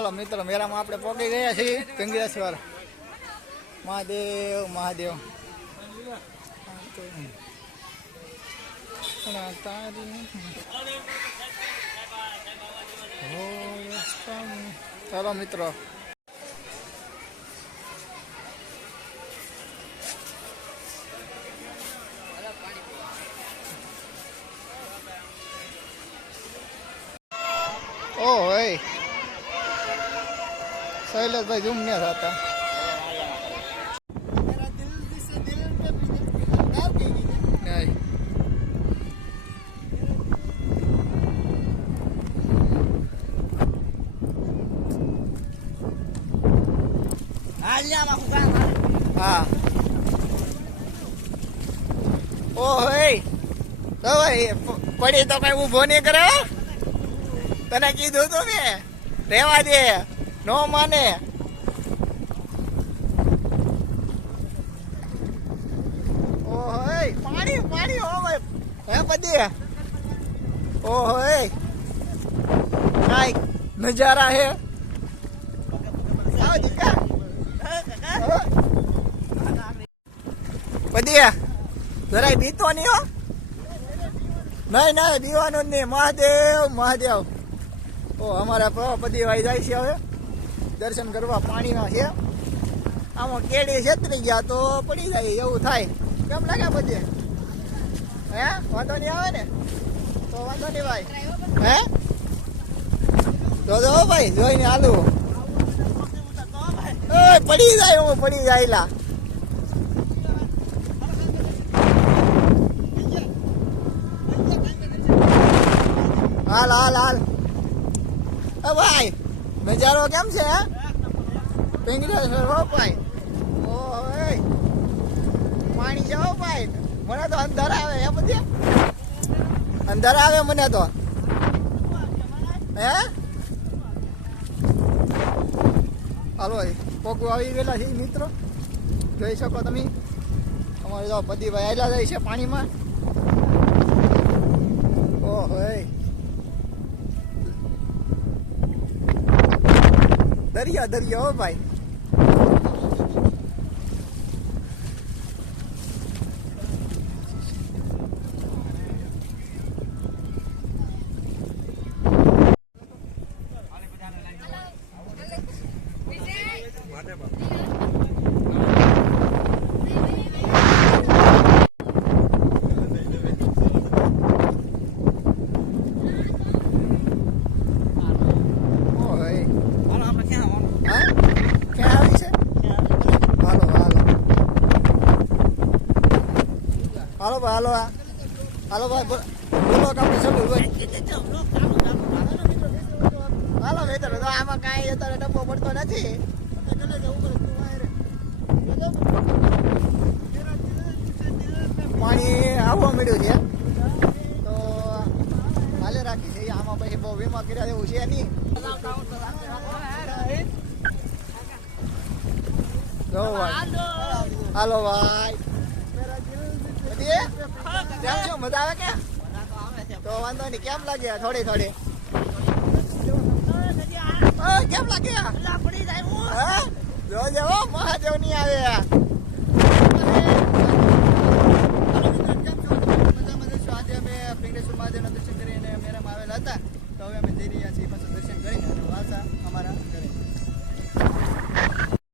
હાલો મિત્રો મેળામાં આપણે પહોંચી ગયા છીએ પિંગળેશ્વર મહાદેવ મહાદેવ તારી ચાલો મિત્રો ઓ હોય શૈલેષભાઈ ઝૂમ ને થતા હા. ઓ તો ભાઈ, પડી તો કઈ ઊભો નહીં કરે તને કીધું તું મેં. રેવા દે. નો માને. ઓહોય, પાણી પાણી ઓ ભાઈ હે બધી? ઓહોય. કાઈ નજારા હે? આવો દીકા બધી? જરાય બીતો નહીં હો. નહીં નહીં, બીવાનું નહીં. મહાદેવ મહાદેવ. ઓ, અમારા પ્રવાપતિ ભાઈ જાય છે હવે. દર્શન કરવા પાણીના છે. આમાં કેડી છેતરી ગયા તો પડી જાય એવું થાય. કેમ લાગે બધે? હે? વાંધો નહીં આવે ને? તો વાંધો નહીં ભાઈ. હે? તો જો ભાઈ, જોઈને હાલું. પડી જાય, હું પડી જાયલા હાલ હાલ હાલ. ભાઈ નજારો કેમ છે, હે? પિંગળેશ્વર હો ભાઈ. ઓ એ પાણી છે હો ભાઈ. મને તો અંધાર આવે એ બધી અંધાર આવે મને તો. હે? હાલો પોકું આવી ગયેલા છે મિત્રો. જોઈ શકો તમે. અમારે તો બધી ભાઈ આવેલા જાય છે પાણીમાં. દરિયા દરિયા હો ભાઈ. ઓહો એ હા ક્યાં આવી છે હાલો હાલો હાલો ભાઈ, હાલો હાલો ભાઈ, બોલો. ચાલુ ભાઈ હાલો મિત્ર, તો આમાં કાંઈ અત્યારે ડબ્બો પડતો નથી. પાણી આવવા મળ્યું છે. તો હાલે રાખી છે. આમાં પછી બહુ વીમા કર્યા જેવું છે નહીં. હાલો ભાઈ. બધી કેમ છો, મજા આવે કે? તો વાંધો નહીં, કેમ લાગે થોડી થોડી. કેમ લાગે જો મહાદેવ નહીં આવે. દર્શન કરીને મેરામાં આવેલા હતા. તો હવે અમે જઈ રહ્યા છીએ, પાછા દર્શન